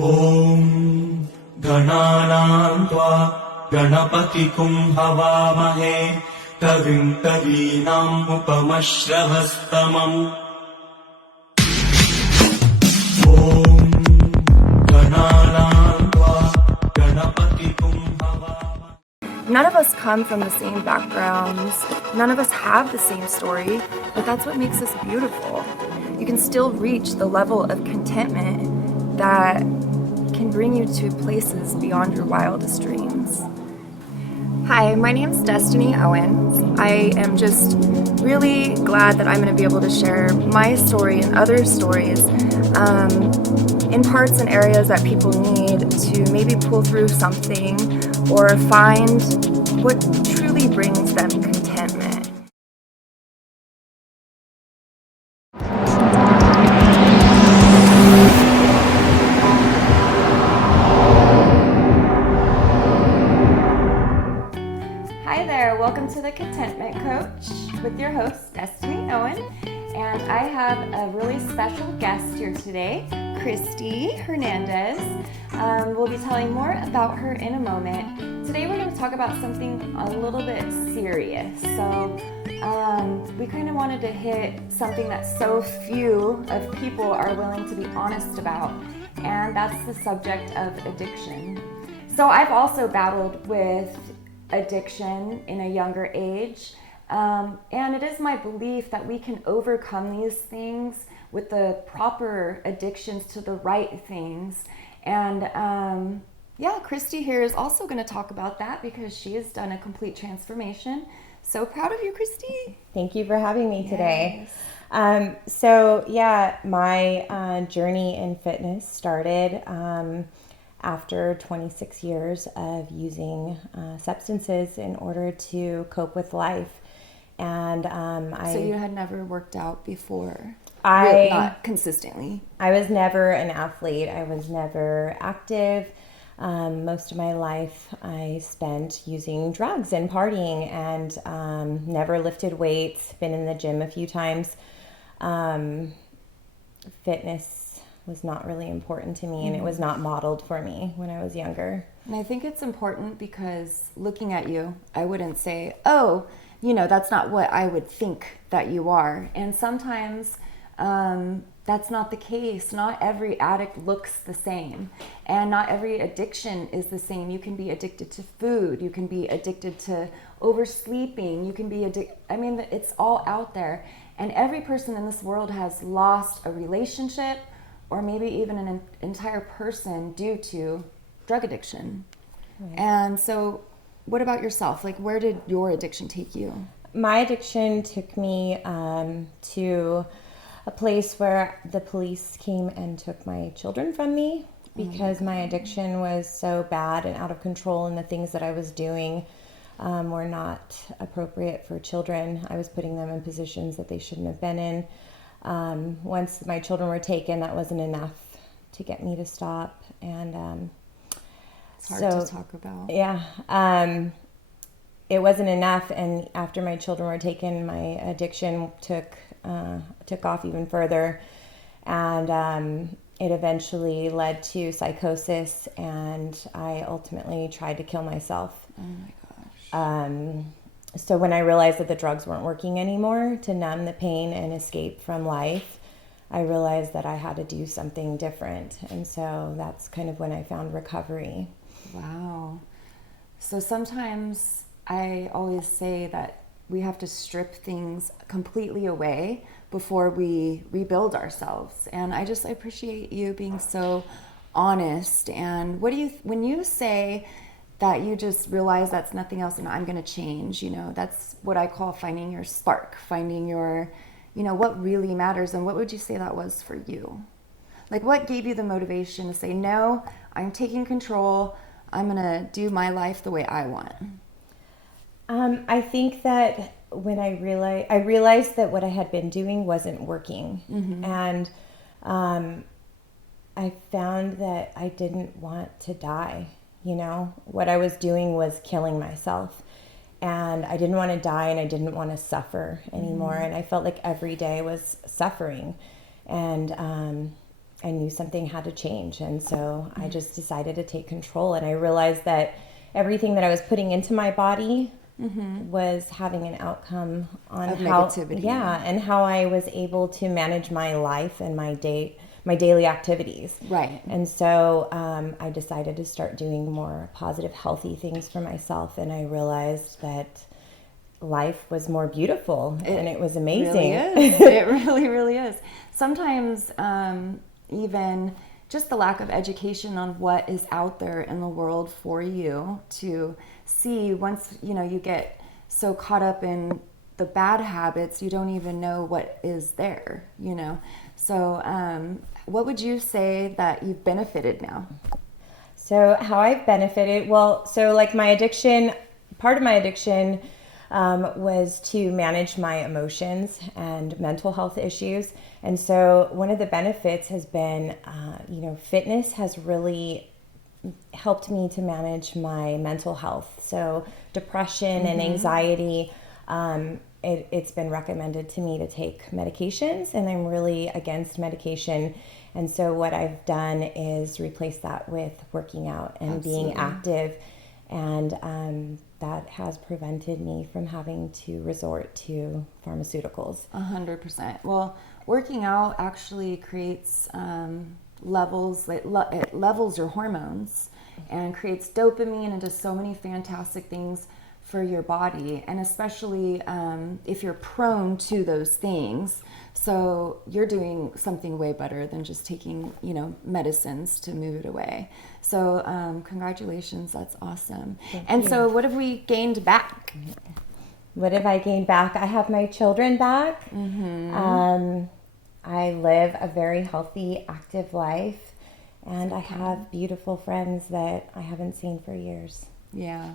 ॐ गणानां त्वा गणपतिं हवामहे कविं कवीनामुपमश्रवस्तमम् ॐ गणानां त्वा गणपतिं हवामहे. None of us come from the same backgrounds, none of us have the same story, but that's what makes us beautiful. You can still reach the level of contentment that can bring you to places beyond your wildest dreams. Hi, my name's Destiny Owen. I am just really glad that I'm going to be able to share my story and other stories in parts and areas that people need to maybe pull through something or find what truly brings them contentment. Hi there, welcome to the Contentment Coach with your host, Destiny Owen. And I have a really special guest here today, Kristi Hernandez. We'll be telling more about her in a moment. Today we're going to talk about something a little bit serious. So we kind of wanted to hit something that so few of people are willing to be honest about, and that's the subject of addiction. So I've also battled with addiction in a younger age. And it is my belief that we can overcome these things with the proper addictions to the right things. And Kristi here is also going to talk about that because she has done a complete transformation. So proud of you, Kristi. Thank you for having me today. Yes. My journey in fitness started after 26 years of using substances in order to cope with life. And So you had never worked out before? Not consistently? I was never an athlete. I was never active. Most of my life I spent using drugs and partying, and never lifted weights, been in the gym a few times. Fitness was not really important to me, and it was not modeled for me when I was younger. And I think it's important because looking at you, I wouldn't say, oh, that's not what I would think that you are. And sometimes that's not the case. Not every addict looks the same, and not every addiction is the same. You can be addicted to food. You can be addicted to oversleeping. You can be it's all out there. And every person in this world has lost a relationship or maybe even an entire person due to drug addiction. Right. And so what about yourself? Like, where did your addiction take you? My addiction took me to a place where the police came and took my children from me because my addiction was so bad and out of control, and the things that I was doing were not appropriate for children. I was putting them in positions that they shouldn't have been in. Once my children were taken, that wasn't enough to get me to stop. And it's hard to talk about. Yeah. It wasn't enough, and after my children were taken, my addiction took off even further, and it eventually led to psychosis, and I ultimately tried to kill myself. Oh my gosh. So when I realized that the drugs weren't working anymore to numb the pain and escape from life, I realized that I had to do something different, and so that's kind of when I found recovery. Wow. So sometimes I always say that we have to strip things completely away before we rebuild ourselves. And I appreciate you being so honest. And when you say that you just realize that's nothing else and I'm going to change, that's what I call finding your spark, finding your, what really matters. And what would you say that was for you? Like, what gave you the motivation to say, no, I'm taking control. I'm going to do my life the way I want? I think that when I realized that what I had been doing wasn't working. Mm-hmm. And I found that I didn't want to die. What I was doing was killing myself. And I didn't want to die, and I didn't want to suffer anymore. Mm-hmm. And I felt like every day was suffering. And I knew something had to change. And so I just decided to take control. And I realized that everything that I was putting into my body was having an outcome on Of how, negativity. and how I was able to manage my life and my daily activities. Right. And so I decided to start doing more positive, healthy things for myself. And I realized that life was more beautiful and it was amazing. Really is. It really, really is. Sometimes even just the lack of education on what is out there in the world for you to see, once you get so caught up in the bad habits, you don't even know what is there. So what would you say that you've benefited now? So how I've benefited, like my addiction, part of my addiction was to manage my emotions and mental health issues. And so one of the benefits has been, fitness has really helped me to manage my mental health. So depression and anxiety, it's been recommended to me to take medications, and I'm really against medication. And so what I've done is replace that with working out and being active. And that has prevented me from having to resort to pharmaceuticals. 100%. Well, working out actually creates levels, it levels your hormones and creates dopamine and does so many fantastic things for your body, and especially if you're prone to those things. So you're doing something way better than just taking, medicines to move it away. So congratulations, that's awesome. Thank you. So what have we gained back? What have I gained back? I have my children back. I live a very healthy, active life, and I have beautiful friends that I haven't seen for years. Yeah,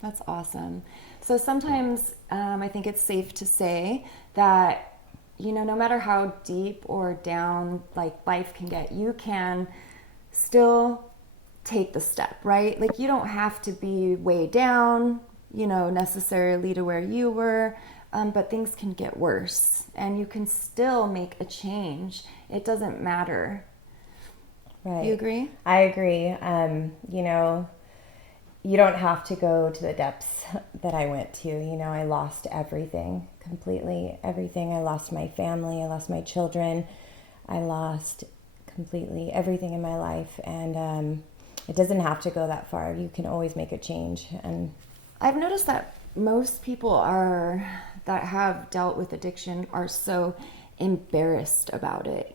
that's awesome. So sometimes I think it's safe to say that, no matter how deep or down life can get, you can still take the step, right? Like you don't have to be way down, necessarily to where you were, but things can get worse and you can still make a change. It doesn't matter. Right. You agree? I agree. You don't have to go to the depths that I went to. I lost everything, completely everything. I lost my family. I lost my children. I lost completely everything in my life. And it doesn't have to go that far. You can always make a change. And I've noticed that most people that have dealt with addiction are so embarrassed about it,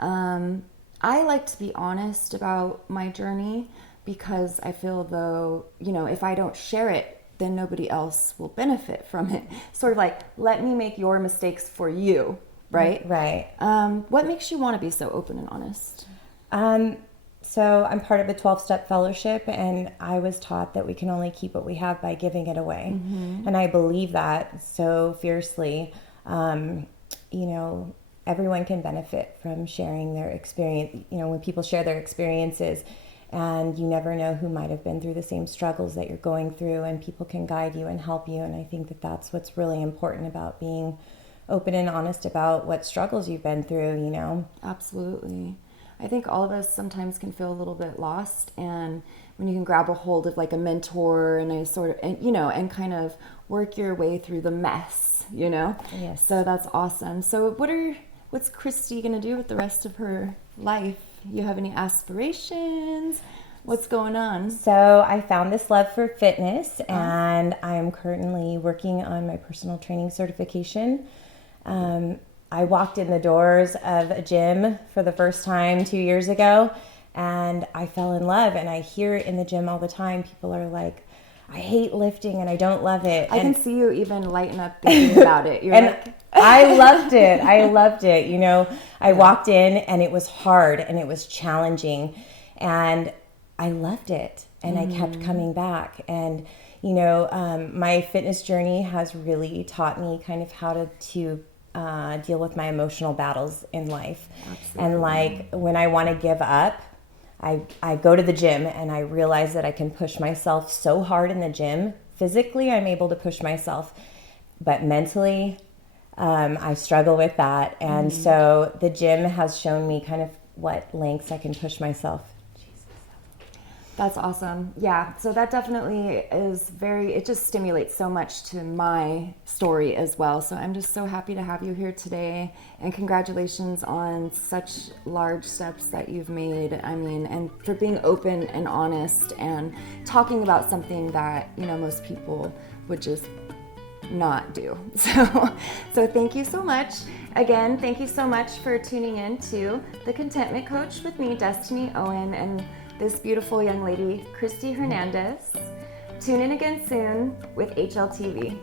I like to be honest about my journey, because I feel though, if I don't share it, then nobody else will benefit from it. Sort of like, let me make your mistakes for you, right? Right. What makes you want to be so open and honest? So I'm part of a 12-step fellowship, and I was taught that we can only keep what we have by giving it away. And I believe that so fiercely. Everyone can benefit from sharing their experience. When people share their experiences, and you never know who might have been through the same struggles that you're going through, and people can guide you and help you. And I think that that's what's really important about being open and honest about what struggles you've been through, Absolutely. I think all of us sometimes can feel a little bit lost, and when you can grab a hold of a mentor and and kind of work your way through the mess, Yes. So that's awesome. So what's Kristi going to do with the rest of her life? You have any aspirations? What's going on? So I found this love for fitness, and I am currently working on my personal training certification. I walked in the doors of a gym for the first time 2 years ago, and I fell in love. And I hear it in the gym all the time. People are like, I hate lifting and I don't love it. I can see you even lighten up thinking about it. You're and I loved it. I walked in and it was hard and it was challenging, and I loved it, and I kept coming back. And my fitness journey has really taught me kind of how to deal with my emotional battles in life. Absolutely. And when I want to give up, I go to the gym, and I realize that I can push myself so hard in the gym. Physically, I'm able to push myself, but mentally, I struggle with that. And so the gym has shown me kind of what lengths I can push myself. That's awesome. Yeah, so that definitely is it just stimulates so much to my story as well. So I'm just so happy to have you here today, and congratulations on such large steps that you've made. I mean, and for being open and honest and talking about something that, you know, most people would just not do. So thank you so much. Again, thank you so much for tuning in to The Contentment Coach with me, Destiny Owen, and this beautiful young lady, Kristi Hernandez. Tune in again soon with HLTV.